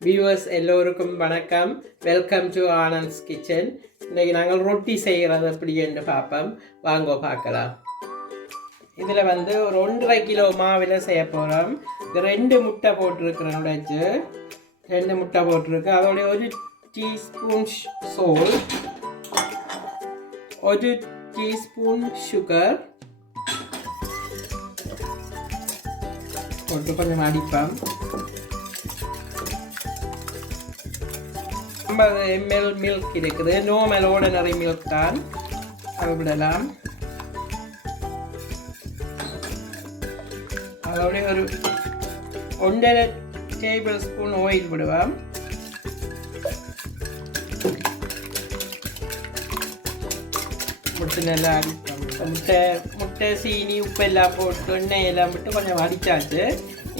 Viewers எல்லோருக்கும் வணக்கம். Welcome to Anand's kitchen. இன்றைக்கி நாங்கள் ரொட்டி செய்கிறது எப்படி என்று பார்ப்போம். வாங்க பார்க்கலாம். இதில் வந்து ஒரு 1.5 கிலோ மாவில் செய்ய போகிறோம். இது 2 முட்டை போட்டிருக்கிறேன். உடைச்சு 2 முட்டை போட்டிருக்கு. அதோடைய 1 டீஸ்பூன் சோல், 1 டீஸ்பூன் சுகர் போட்டு கொஞ்சம் அடிப்போம். 50 ml மில்க் இருக்குது. நார்மல் ஆர்டினரி மில்க் தான். அது விடலாம். அதோட ஒரு 1.5 டேபிள் ஸ்பூன் ஆயில் விடுவோம். முட்டை நல்லா அடிப்போம். முட்டை சீனி உப்பு எல்லாம் போட்டு எண்ணெய் எல்லாம் விட்டு கொஞ்சம் அடித்தாச்சு.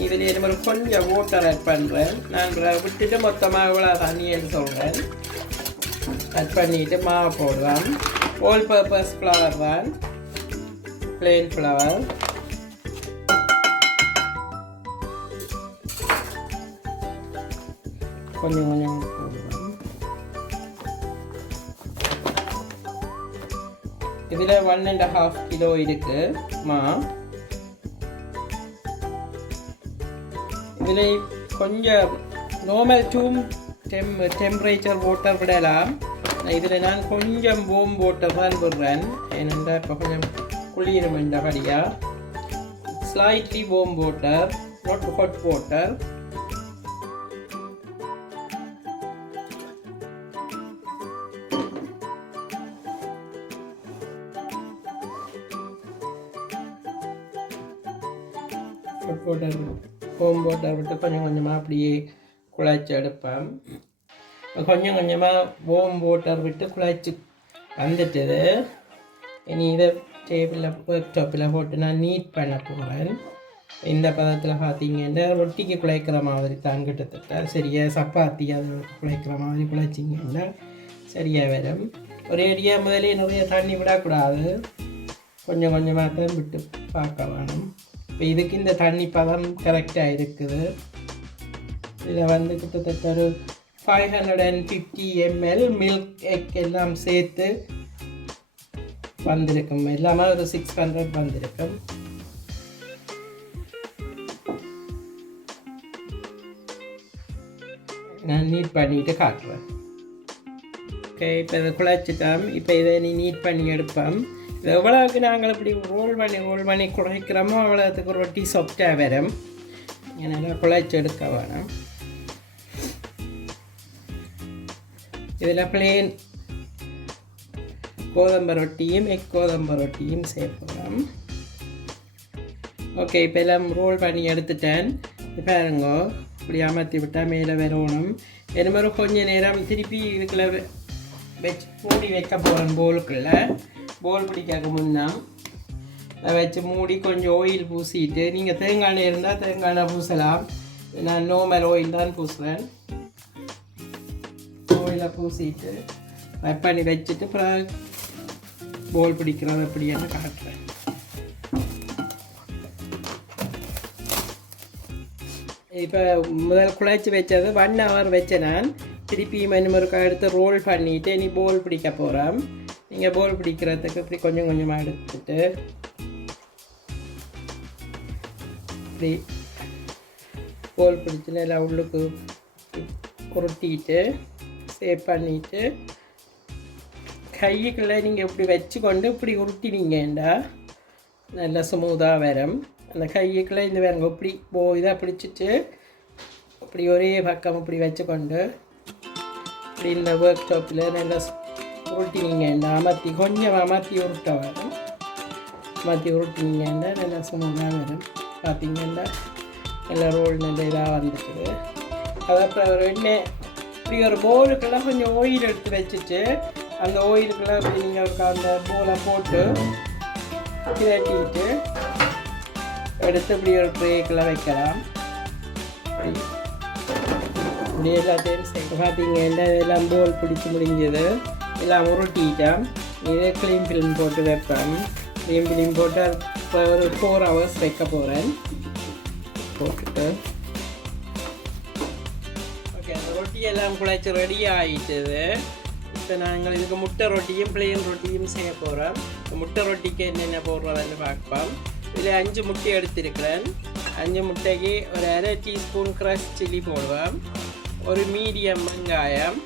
இதில் நம்ம கொஞ்சம் வாட்டர் ஆட் பண்ணுறேன். நான் விட்டுட்டு மொத்தமாக இவ்வளோ தண்ணின்னு சொல்கிறேன். ஆட் பண்ணிவிட்டு மாவு போடுவேன். ஆல் பர்பஸ் ஃப்ளவர் தான், பிளெயின் ஃப்ளவர். கொஞ்சம் கொஞ்சம் போடுவேன். இதில் 1.5 கிலோ இருக்குது மா. இதில் கொஞ்சம் நார்மல் டூம் டெம்பரேச்சர் வாட்டர் விடலாம். இதில் நான் கொஞ்சம் வார்ம் வாட்டர் தான் விடுறேன். ஏனென்றால் இப்போ கொஞ்சம் குளிரும் என்றபடியாக. Slightly warm water, not hot water. Hot water warm water விட்டு கொஞ்சம் கொஞ்சமாக அப்படியே குழைச்சி எடுப்பேன். கொஞ்சம் கொஞ்சமாக வார்ம் வாட்டர் விட்டு குழைச்சி வந்துட்டுது. இனி இதை டேபிளில் ஒர்க் டாப்பில் போட்டு நான் நீட் பண்ண போகிறேன். இந்த பதத்தில் பார்த்தீங்கன்னா ரொட்டிக்கு குழைக்கிற மாதிரி தான் கிட்டத்தட்ட. சரியாக சப்பாத்தி அது குழைக்கிற மாதிரி குழைச்சிங்கன்னா சரியாக வரும். ஒரே அடியாக முதலே நிறைய தண்ணி விடக்கூடாது. கொஞ்சம் கொஞ்சமாக தான் விட்டு பார்க்க வேணும். இப்போ இதுக்கு இந்த தண்ணி பதம் கரெக்டாக இருக்குது. இதில் வந்து கிட்டத்தட்ட ஒரு 550 ml மில்க் எக் எல்லாம் சேர்த்து வந்திருக்கும். எல்லாமே ஒரு 600 வந்திருக்கும். நான் நீட் பண்ணிட்டு காட்டுவேன். ஓகே, இப்போ இதை குழைச்சிட்டோம். இப்போ இதை நீட் பண்ணி எடுப்போம். இது எவ்வளோவுக்கு நாங்கள் இப்படி ரோல் பண்ணி குழைக்கிறோமோ அவ்வளோத்துக்கு ரொட்டி சாஃப்டாக வரும். நல்லா குழைச்சி எடுக்க வேணும். இதில் பிளேன் கோதம்பு ரொட்டியும் எக் கோதம்பு ரொட்டியும் சேர்ப்போம். ஓகே, இப்போ எல்லாம் ரோல் பண்ணி எடுத்துட்டேன். பாருங்க, இப்படி அமர்த்தி விட்டால் மேலே வரணும். இது மாதிரி கொஞ்சம் நேரம் திருப்பி இதுக்குள்ள வச்சு மூடி வைக்க போகிறேன். போலுக்குள்ளே போல் பிடிக்காக்க முன்னா அதை வச்சு மூடி கொஞ்சம் ஆயில் பூசிட்டு, நீங்கள் தேங்காய் எண்ணெய் இருந்தால் தேங்காய் எண்ணெய் பூசலாம். நான் நார்மல் ஆயில் தான் பூசுவேன். ஆயிலை பூசிட்டு வெப் பண்ணி வச்சுட்டு அப்புறம் போல் பிடிக்கிறது எப்படின்னு காட்டுறேன். இப்போ முதல் குழைச்சி வச்சது 1 hour வச்சேன். நான் திருப்பி மணிமுறுக்கா எடுத்து ரோல் பண்ணிவிட்டு இனி போல் பிடிக்க போகிறேன். நீங்கள் போல் பிடிக்கிறதுக்கு இப்படி கொஞ்சம் கொஞ்சமாக எடுத்துட்டு இப்படி போல் பிடிச்சி எல்லாம் உள்ளுக்கு உருட்டிட்டு சேவ் பண்ணிவிட்டு கைக்குள்ளே நீங்கள் இப்படி வச்சுக்கொண்டு இப்படி உருட்டினீங்கண்டா நல்லா ஸ்மூத்தாக வரும். அந்த கைக்குள்ளே இந்த வேறுங்க இப்படி இதாக பிடிச்சிட்டு இப்படி ஒரே பக்கம் இப்படி வச்சுக்கொண்டு இப்படி இந்த ஒர்க் ஷாப்பில் நல்லா உருட்டினீங்கண்டா கொஞ்சம் அமர்த்தி உருட்ட வரும். அமர்த்தி உருட்டினீங்கண்டா நல்லா ஸ்மூத்தாக வரும். பார்த்தீங்கன்னா நல்லா ரோல் நல்ல இதாக வந்துட்டுது. அதுக்கப்புறம் ஒரு எண்ணெய் இப்படி ஒரு போலுக்கெல்லாம் கொஞ்சம் ஆயில் எடுத்து வச்சுட்டு அந்த ஆயிலுக்கெல்லாம் இப்படி நீங்கள் அந்த போலை போட்டு திரட்டிட்டு எடுத்து இப்படி ஒரு ட்ரேக்கெல்லாம் வைக்கலாம். இப்படி எல்லாத்தையும் சேர்த்து பார்த்தீங்கன்னா இதெல்லாம் போல் பிடிச்சி முடிஞ்சது. எல்லாம் உருட்டிட்டேன். இதே க்ளீன் ஃபிலிம் போட்டு வைப்பேன். க்ளீன் ஃபிலிம் போட்டு இப்போ ஒரு 4 hours வைக்க போகிறேன். போட்டுட்டு ஓகே எல்லாம் குழைச்சி ரெடி ஆகிட்டுது. இப்போ நாங்கள் இதுக்கு முட்டை ரொட்டியும் பிளேன் ரொட்டியும் செய்ய போகிறோம். முட்டை ரொட்டிக்கு என்னென்ன போடுறதுன்னு பார்ப்போம். இதில் 5 முட்டை எடுத்திருக்கிறேன். 5 முட்டைக்கு ஒரு அரை டீஸ்பூன் க்ரஷ் சில்லி போடுவேன். ஒரு மீடியம் வெங்காயம்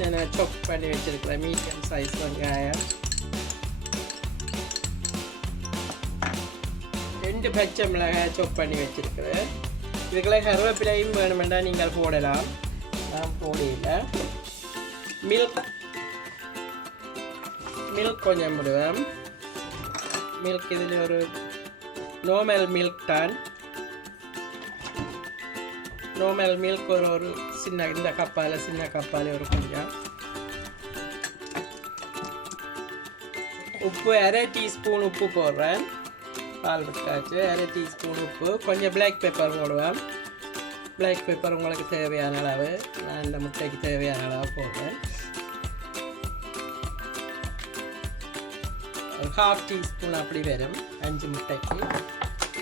நான் சாப் பண்ணி வச்சுருக்கிறேன். மீடியம் சைஸ் வெங்காயம், 2 பச்சை மிளகாய் சாப் பண்ணி வச்சுருக்கிறேன். இதுக்கெல்லாம் கருவேப்பிலையும் வேணுமெண்டா நீங்கள் போடலாம். நான் போடல. மில்க் கொஞ்சம் போடுவேன். மில்க் இதில் ஒரு நார்மல் மில்க் தான். நார்மல் மில்க் ஒரு சின்ன இந்த கப்பால் சின்ன கப்பால் ஒரு கொஞ்சம். உப்பு அரை டீஸ்பூன் உப்பு போடுறேன். பால் விட்டாச்சு. அரை டீஸ்பூன் உப்பு, கொஞ்சம் பிளாக் பெப்பர் போடுவேன். பிளாக் பெப்பர் உங்களுக்கு தேவையான அளவு, நான் இந்த முட்டைக்கு தேவையான அளவு போடுறேன். ஒரு 1/2 டீஸ்பூன் அப்படி வரும் 5 முட்டைக்கு.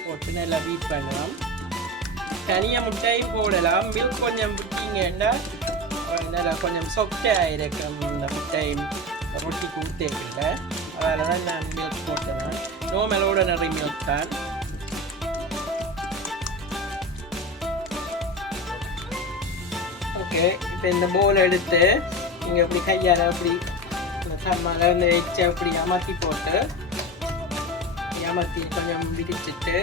போட்டு நல்லா பீட் பண்ணலாம். தனியாக முட்டையும் போடலாம். மில்க் கொஞ்சம் விட்டீங்கன்னா நல்லா கொஞ்சம் சொப்டாக இருக்கும் இந்த முட்டையும் ரொட்டி கொடுத்துருக்கல. அதில் தான் நான் மில்க் போட்டேன். நார்மலோட நிறைய மில்க் தான். ஓகே, இப்போ இந்த போல் எடுத்து நீங்கள் அப்படி கையால் அப்படி சம்மால் இந்த எச்சை அப்படி அமர்த்தி போட்டு அமர்த்தி கொஞ்சம் விரிச்சிட்டு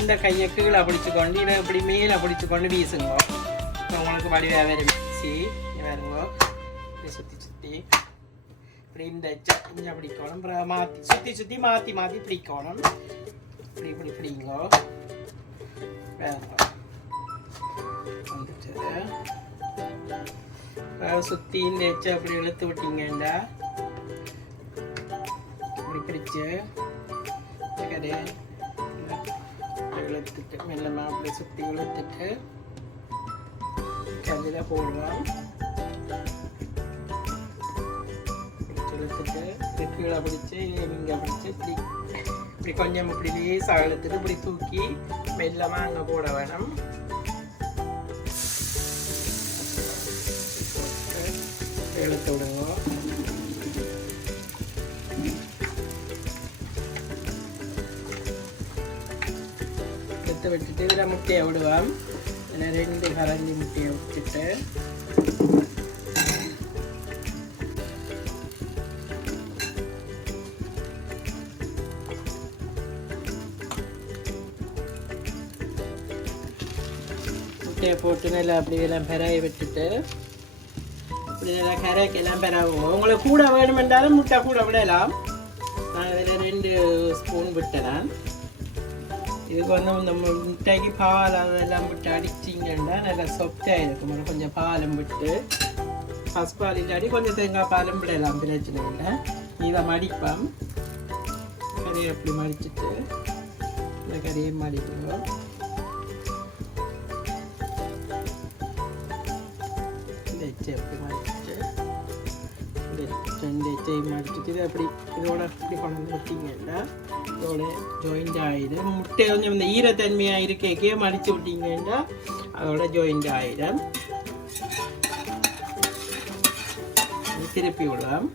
இந்த கையை கீழே பிடிச்சிக்கொண்டு இதை இப்படி மேலே பிடிச்சிக்கொண்டு வீசுங்க. உங்களுக்கு வடிவாக வேறு வீசி வேறுங்க. இப்படி சுற்றி இப்படி இந்த இஞ்சை பிடிக்கணும். அப்புறம் மாற்றி சுற்றி மாற்றி பிடிக்கணும். இப்படி பிடிங்க. வேறுங்க வந்துட்டு சுற்றி இந்த எச்சை அப்படி இழுத்து விட்டீங்கன்னா இப்படி பிடிச்சு இழுத்துட்டு மெல்லமா அப்படி சுற்றி இழுத்துட்டு கல்லில் போடுவோம். இழுத்துட்டு கீழே பிடிச்சி இங்கே பிடிச்சி இப்படி கொஞ்சம் இப்படி லேசாக இழுத்துட்டு இப்படி தூக்கி மெல்லமாக அங்கே போட வேணும். இழுத்து விடுங்க. இழுத்து விட்டுட்டு இதில் முட்டையை விடுவோம். இதில் 2 கரண்டி முட்டையை விட்டுட்டு முட்டையை போட்டு நல்லா அப்படி எல்லாம் பெறாய விட்டுட்டு இப்படி நல்லா கரைக்கெல்லாம் பெறாகும். உங்களுக்கு கூட வேணுமென்றாலும் முட்டை கூட விடலாம். நான் இதில் 2 ஸ்பூன் விட்டேன். இதுக்கு வந்து இந்த முட்டைக்கு பால் அதெல்லாம் விட்டு அடிச்சிங்கன்னா நல்லா சொப்டாக இருக்கும். கொஞ்சம் பாலும் விட்டு பசுப்பால் இல்லாடி கொஞ்சம் தேங்காய் பாலும் விடலாம், பிரச்சனை இல்லை. இதை மடிப்போம். கறியை அப்படி மடிச்சுட்டு இந்த கறியை மடிக்கணும். இந்த எச்சை அப்படி மடிச்சுட்டு 2 எச்சையும் மடிச்சுட்டு இதை அப்படி இதோட அப்படி கொண்டு வந்து விட்டீங்கன்னா இதோட ஜாயிண்ட் ஆகிடும். முட்டை கொஞ்சம் இந்த ஈரத்தன்மையாக இருக்கே மடித்து விட்டீங்கன்னா அதோட ஜாயிண்ட் ஆகிடும். திருப்பி விடலாம்.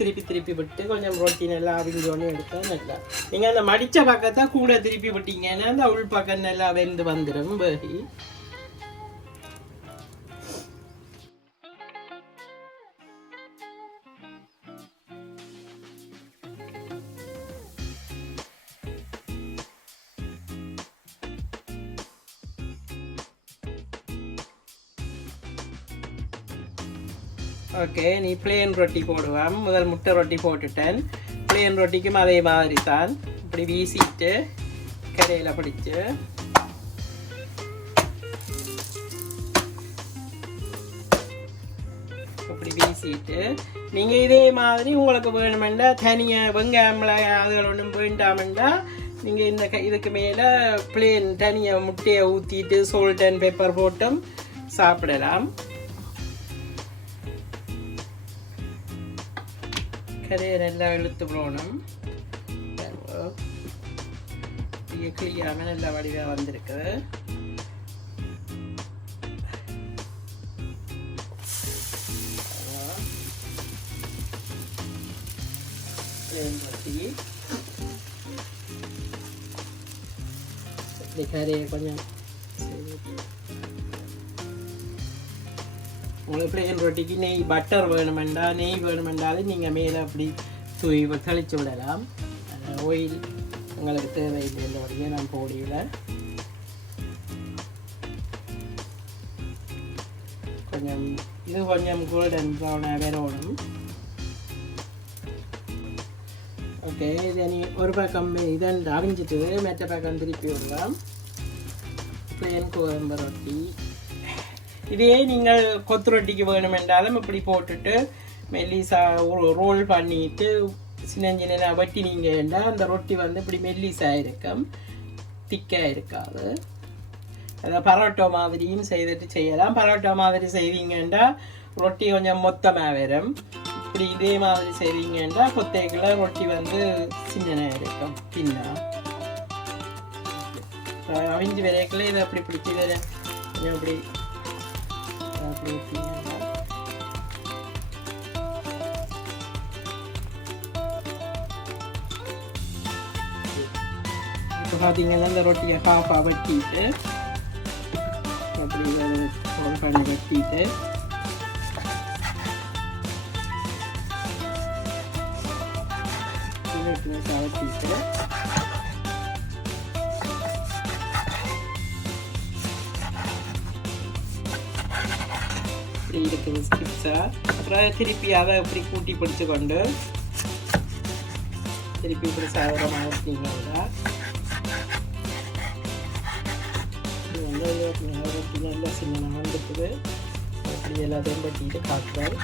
திருப்பி விட்டு கொஞ்சம் ரொட்டி நல்லா அவிஞ்சோன்னு எடுத்தால் நல்லா. நீங்கள் அந்த மடித்த பக்கத்தை கூட திருப்பி விட்டீங்கன்னா அந்த உள் பக்கம் நல்லா வெந்து வந்துடும். பேகி ஓகே, நீ பிளேன் ரொட்டி போடுவேன். முதல் முட்டை ரொட்டி போட்டுட்டேன். பிளேன் ரொட்டிக்கும் அதே மாதிரி தான். இப்படி வீசிட்டு கரையில் பிடிச்சு இப்படி வீசிட்டு நீங்கள் இதே மாதிரி உங்களுக்கு வேணுமெண்டா தனியாக வெங்காயம் அதுகள் ஒன்றும் வேண்டாமெண்டா நீங்கள் இந்த இதுக்கு மேலே பிளேன் தனியாக முட்டையை ஊற்றிட்டு சால்ட் அண்ட் பெப்பர் போட்டும் சாப்பிடலாம். கரையை நல்லா இழுத்து போடணும். அப்படியே கிளியாமல் நல்ல வடிவாக வந்திருக்கு. ரொட்டி இப்படி கறியை கொஞ்சம் உங்களுக்கு பிளேன் ரொட்டிக்கு நெய் பட்டர் வேணுமெண்டா நெய் வேணுமெண்டாலும் நீங்கள் மேலே அப்படி தூய் தெளித்து விடலாம். ஆயில் உங்களுக்கு தேவையில்லையோடைய நான் போடியில் கொஞ்சம் இது கொஞ்சம் கோல்டன் ப்ரௌனாக வரணும். ஓகே, இதை நீ ஒரு பக்கம் இதன் அவிஞ்சிட்டு மற்ற பக்கம் திருப்பி விடலாம். பிளேன் கோயம்பு ரொட்டி இதே நீங்கள் கொத்து ரொட்டிக்கு வேணுமென்றாலும் இப்படி போட்டுட்டு மெல்லிசா ரோல் பண்ணிட்டு சின்ன சின்ன வட்டினீங்கன்னா அந்த ரொட்டி வந்து இப்படி மெல்லிசாக இருக்கும், திக்காக இருக்காது. அதை பரோட்டா மாதிரியும் செய்துட்டு செய்யலாம். பரோட்டா மாதிரி செய்வீங்கன்னா ரொட்டி கொஞ்சம் மொத்தமாக வரும். இப்படி இதே மாதிரி செய்வீங்கன்னா கொத்தைக்குள்ள ரொட்டி வந்து சின்னனாக இருக்கும். பின்னா அவிஞ்சு விரைக்கல இதை அப்படி பிடிச்சி இதை கொஞ்சம் அப்படி அப்படி வச்சிங்கன்னா இப்போ பார்த்தீங்கன்னா இந்த ரொட்டியை ஹாஃபாக வெட்டிட்டு அப்படி ரோல் பண்ணி வெட்டிட்டு வட்டிட்டு இப்படி இருக்குது ஸ்டிப்ஸாக. அப்புறம் திருப்பி அதை இப்படி கூட்டி பிடிச்சு கொண்டு திருப்பி இப்படி சாதகமாக வச்சிங்கன்னா நல்லா சின்ன வந்துட்டுது. அப்படி எல்லாத்தையும் பட்டிட்டு காட்டுறாரு.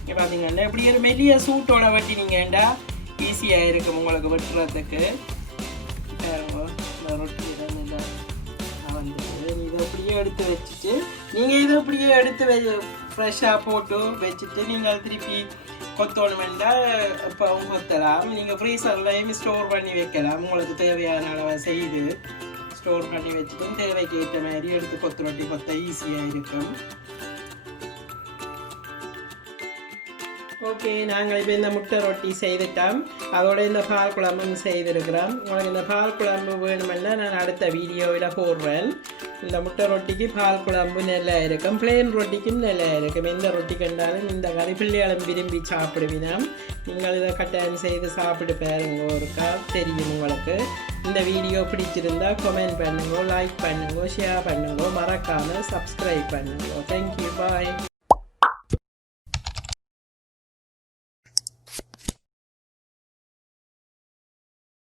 இங்கே பார்த்தீங்கன்னா இப்படி ஒரு மெல்லிய சூட்டோட வெட்டினீங்கண்டா ஈஸியாக இருக்கும் உங்களுக்கு வெட்டுறதுக்கு. இந்த ரொட்டி நல்லா வந்துடுது. இதை அப்படியே எடுத்து வச்சுட்டு நீங்கள் இதை அப்படியே எடுத்து ஃப்ரெஷ்ஷாக போட்டு வச்சுட்டு நீங்கள் திருப்பி கொத்தோணுமெண்டா இப்போ கொத்தலாம். நீங்கள் ஃப்ரீசர்லையும் ஸ்டோர் பண்ணி வைக்கலாம். உங்களுக்கு தேவையான அளவை செய்து ஸ்டோர் பண்ணி வச்சுட்டும் தேவைக்கு ஏற்ற மாதிரி எடுத்து கொத்து ரொட்டி கொத்த ஈஸியாக இருக்கும். ஓகே, நாங்கள் இப்போ இந்த முட்டை ரொட்டி செய்துட்டோம். அதோட இந்த பால் குழம்பும் செய்திருக்கிறோம். உங்களுக்கு இந்த பால் குழம்பு வேணுமென்னா நான் அடுத்த வீடியோவில் போடுறேன். இந்த முட்டை ரொட்டிக்கு பால் குழம்பு நல்லா இருக்கும், பிளேன் ரொட்டிக்கும் நல்லா இருக்கும். எந்த ரொட்டி கண்டாலும் இந்த கறி பிள்ளைகளும் விரும்பி சாப்பிடுவினோம். நீங்கள் இதை கட்டாயம் செய்து சாப்பிட்டு பாருங்க, ஒருக்கா தெரியும் உங்களுக்கு. இந்த வீடியோ பிடிச்சிருந்தா கமெண்ட் பண்ணுங்க, லைக் பண்ணுங்க, ஷேர் பண்ணுங்க, மறக்காமல் சப்ஸ்கிரைப் பண்ணுங்க. தேங்க்யூ, பாய்.